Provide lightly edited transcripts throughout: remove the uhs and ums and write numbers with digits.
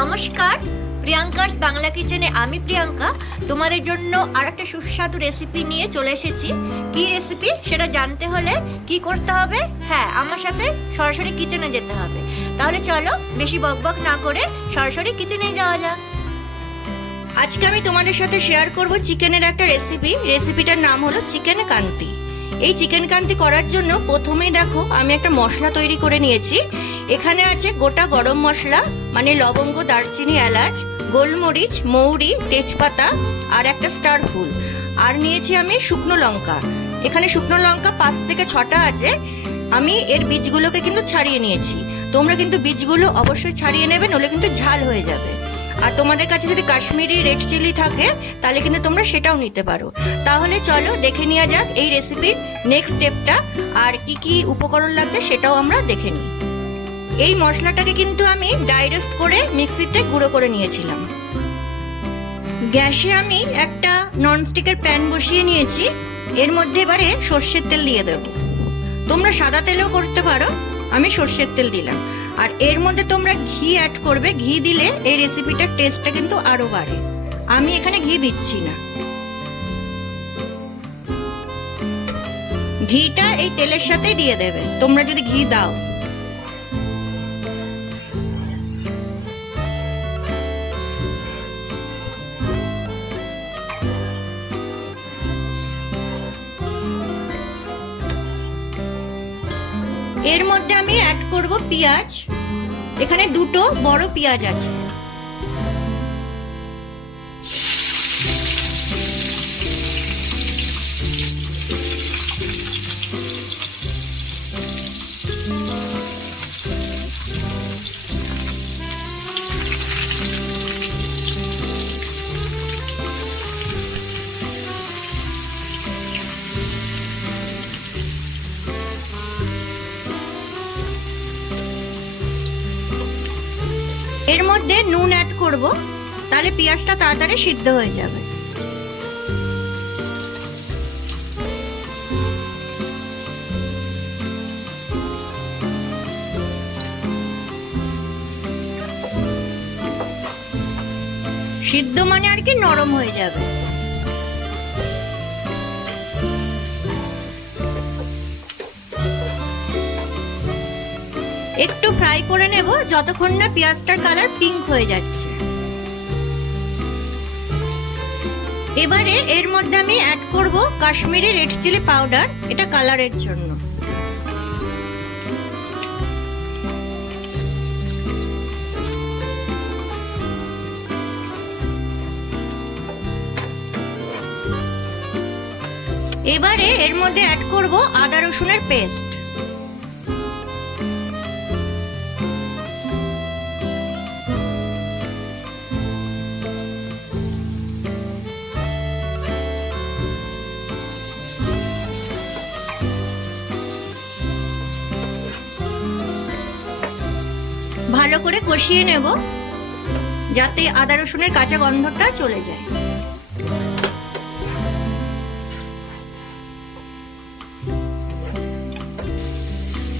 নমস্কার, প্রিয়াঙ্কার বাংলা কিচেনে আমি প্রিয়াঙ্কা তোমাদের জন্য আরেকটা সুস্বাদু রেসিপি নিয়ে চলে এসেছি। কি রেসিপি সেটা জানতে হলে কি করতে হবে? হ্যাঁ, আমার সাথে সরাসরি কিচেনে যেতে হবে। তাহলে চলো বেশি বকবক না করে সরাসরি কিচেনে যাওয়া যাক। আজকে আমি তোমাদের সাথে শেয়ার করব চিকেনের একটা রেসিপিটার নাম হলো চিকেন কান্তি। এই চিকেন কান্তি করার জন্য প্রথমেই দেখো আমি একটা মশলা তৈরি করে নিয়েছি। এখানে আছে গোটা গরম মশলা মানে লবঙ্গ, দারচিনি, এলাচ, গোলমরিচ, মৌরি, তেজপাতা আর একটা স্টার ফুল। আর নিয়েছি আমি শুকনো লঙ্কা। এখানে শুকনো লঙ্কা 5 থেকে 6টা আছে। আমি এর বীজগুলোকে কিন্তু ছাড়িয়ে নিয়েছি। তোমরা কিন্তু বীজগুলো অবশ্যই ছাড়িয়ে নেবে, নইলে কিন্তু ঝাল হয়ে যাবে। আর তোমাদের কাছে যদি কাশ্মীরি রেড চিলি থাকে তাহলে কিন্তু তোমরা সেটাও নিতে পারো। তাহলে চলো দেখে নেওয়া যাক এই রেসিপির নেক্সট স্টেপটা, আর কি কি উপকরণ লাগছে সেটাও আমরা দেখে নিই। এই মশলাটাকে কিন্তু আমি ডাইরেক্ট করে মিক্সিতে গুঁড়ো করে নিয়েছিলাম। গ্যাসে আমি একটা ননস্টিকের প্যান বসিয়ে নিয়েছি। এর মধ্যে এবারে সর্ষের তেল দিয়ে দেব। তোমরা সাদা তেলেও করতে পারো, আমি সর্ষের তেল দিলাম। আর এর মধ্যে তোমরা ঘি অ্যাড করবে। ঘি দিলে এই রেসিপিটার টেস্টটা কিন্তু আরো বাড়ে। আমি এখানে ঘি দিচ্ছি না। ঘিটা এই তেলের সাথেই দিয়ে দেবে তোমরা যদি ঘি দাও। এর মধ্যে আমি অ্যাড করব পেঁয়াজ। এখানে 2টো বড় পেঁয়াজ আছে। এর মধ্যে নুন অ্যাড করব, তাহলে পেঁয়াজটা তাড়াতাড়ি সিদ্ধ হয়ে যাবে। সিদ্ধ মানে আর কি নরম হয়ে যাবে। একটু ফ্রাই করে নেব যতক্ষণ না পেঁয়াজটার কালার পিঙ্ক হয়ে যাচ্ছে। এবারে এর মধ্যে আমি অ্যাড করব কাশ্মীরি রেড চিলি পাউডার, এটা কালারের জন্য। এবারে এর মধ্যে অ্যাড করব আদা রসুনের পেস্ট। ভালো করে কষিয়ে নেব যাতে আদা রসুনের কাঁচা গন্ধটা চলে যায়।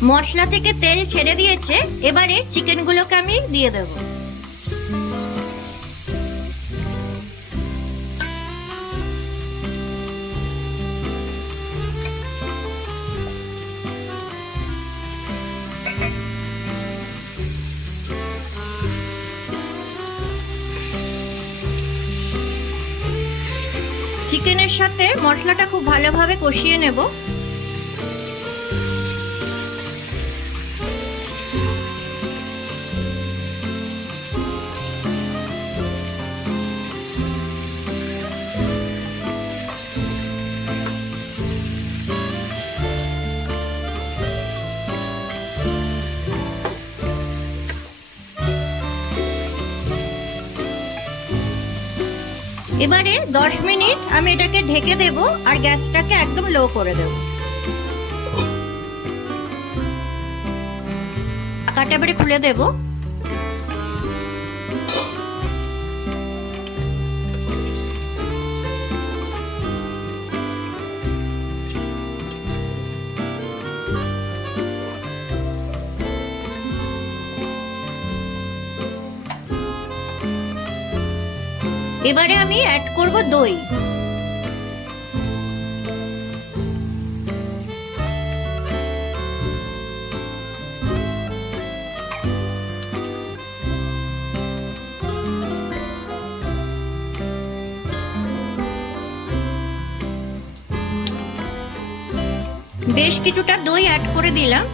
মশলা থেকে তেল ছেড়ে দিয়েছে। এবারে চিকেনগুলোকে আমি দিয়ে দেব। চিকেনের সাথে মশলাটা খুব ভালোভাবে কষিয়ে নেব। এবারে 10 মিনিট আমি এটাকে ঢেকে দেব আর গ্যাসটাকে একদম লো করে দেব। ঢাকাটা এবারে খুলে দেব। এবারে আমি অ্যাড করব দই। বেশ কিছুটা দই অ্যাড করে দিলাম।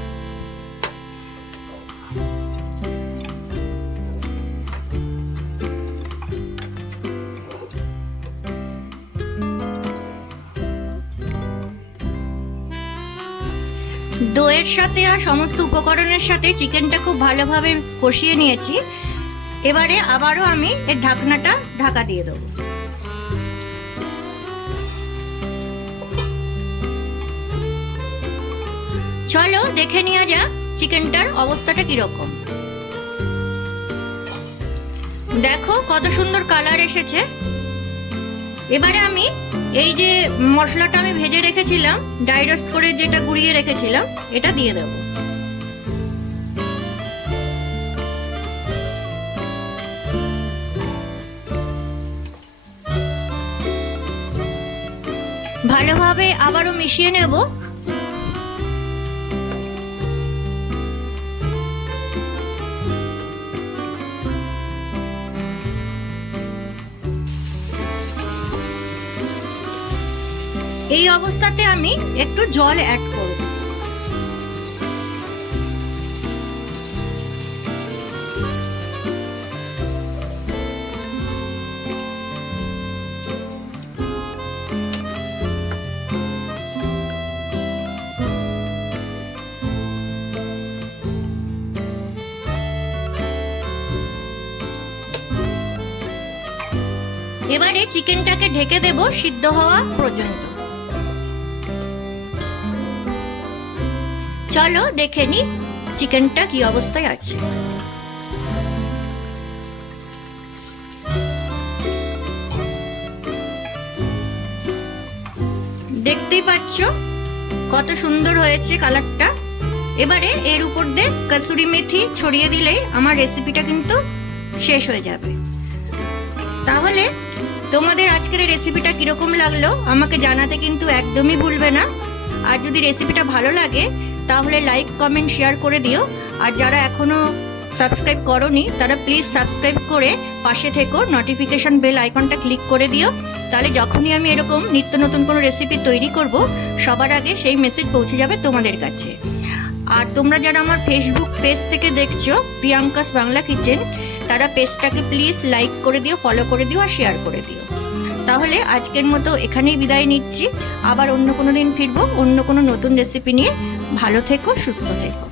দইয়ের সাথে আর সমস্ত উপকরণের সাথে চিকেনটা খুব ভালোভাবে কষিয়ে নিয়েছি। এবারে আবারও আমি এর ঢাকনাটা ঢাকা দিয়ে দেবো। চলো দেখে নেওয়া যাক চিকেনটার অবস্থাটা কিরকম। দেখো কত সুন্দর কালার এসেছে। এবারে আমি এই যে মশলাটা আমি ভেজে রেখেছিলাম, ড্রাই রোস্ট করে যেটা গুঁড়িয়ে রেখেছিলাম, এটা দিয়ে দেব। ভালোভাবে আবারও মিশিয়ে নেব। এই অবস্থাতে আমি একটু জল অ্যাড করব। এবারে চিকেনটাকে ঢেকে দেব সিদ্ধ হওয়া পর্যন্ত। চলো দেখে নি চিকেনটা কি অবস্থায় আছে। দেখতেই পাচ্ছ কত সুন্দর হয়েছে কালারটা। এবারে এর উপর দিয়ে কসুরি মেথি ছড়িয়ে দিলেই আমার রেসিপিটা কিন্তু শেষ হয়ে যাবে। তাহলে তোমাদের আজকের এই রেসিপিটা কিরকম লাগলো আমাকে জানাতে কিন্তু একদমই ভুলবে না। আর যদি রেসিপিটা ভালো লাগে তাহলে লাইক কমেন্ট শেয়ার করে দিও। আর যারা এখনো সাবস্ক্রাইব করোনি তারা প্লিজ সাবস্ক্রাইব করে পাশে থেকো, নোটিফিকেশন বেল আইকনটা ক্লিক করে দিও। তাহলে যখনই আমি এরকম নিত্য নতুন কোনো রেসিপি তৈরি করব সবার আগে সেই মেসেজ পৌঁছে যাবে তোমাদের কাছে। আর তোমরা যারা আমার ফেসবুক পেজ থেকে দেখছো প্রিয়াঙ্কাস বাংলা কিচেন, তারা পেজটাকে প্লিজ লাইক করে দিও, ফলো করে দিও আর শেয়ার করে দিও। তাহলে আজকের মতো এখানেই বিদায় নিচ্ছি। আবার অন্য কোনো দিন ফিরবো অন্য কোনো নতুন রেসিপি নিয়ে। ভালো থেকো, সুস্থ থেকো।